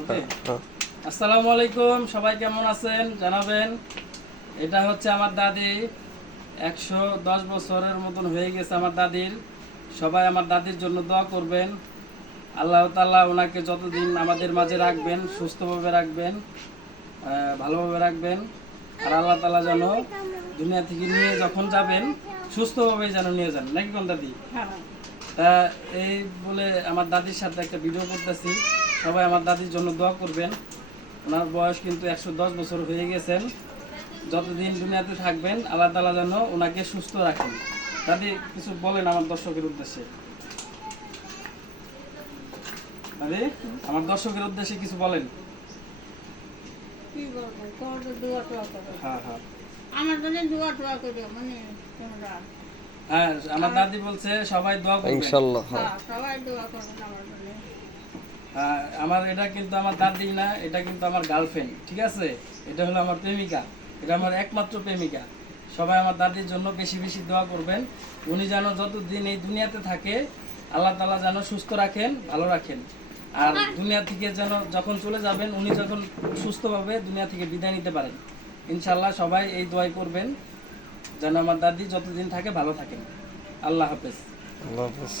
ওকে। আসসালামু আলাইকুম, সবাই কেমন আছেন জানাবেন। এটা হচ্ছে আমার দাদি, 110 বছরের মতন হয়ে গেছে আমার দাদির। সবাই আমার দাদির জন্য দোয়া করবেন। আল্লাহ তাআলা ওনাকে যতদিন আমাদের মাঝে রাখবেন, সুস্থভাবে রাখবেন, ভালোভাবে রাখবেন। আর আল্লাহ তাআলা যেন দুনিয়া থেকে নিয়ে যখন যাবেন সুস্থভাবে যেন নিয়ে যান, নাকি কোন দাদি? তা এই বলে আমার দাদির সাথে একটা ভিডিও করতেছি। সবাই আমার দাদির জন্য দোয়া করবেন। ওনার বয়স কিন্তু 110 বছর হয়ে গেছেন। যতদিন দুনিয়াতে থাকবেন আল্লাহ তাআলা যেন ওনাকে সুস্থ রাখেন। দাদি কিছু বলেন আমার দর্শকের উদ্দেশ্যে। দাদি, আমার দর্শকের উদ্দেশ্যে কিছু বলেন। কি বলবো, তোমার তো দোয়া টোয়া করো। হ্যাঁ হ্যাঁ আমার জন্য দোয়া টোয়া করো, মানে তোমরা। হ্যাঁ, আমার দাদি বলছে সবাই দোয়া করবেন ইনশাআল্লাহ। হ্যাঁ, সবাই দোয়া করবেন আমার জন্য। আমার এটা কিন্তু আমার দাদি না, এটা কিন্তু আমার গার্লফ্রেন্ড, ঠিক আছে? এটা হলো আমার প্রেমিকা, এটা আমার একমাত্র প্রেমিকা। সবাই আমার দাদির জন্য বেশি বেশি দোয়া করবেন। উনি যেন যতদিন এই দুনিয়াতে থাকে আল্লাহ তাআলা যেন সুস্থ রাখেন, ভালো রাখেন। আর দুনিয়া থেকে যেন যখন চলে যাবেন উনি যখন সুস্থভাবে দুনিয়া থেকে বিদায় নিতে পারেন। ইনশাআল্লাহ সবাই এই দোয়াই করবেন যেন আমার দাদি যতদিন থাকে ভালো থাকেন। আল্লাহ হাফেজ। আল্লাহ হাফেজ।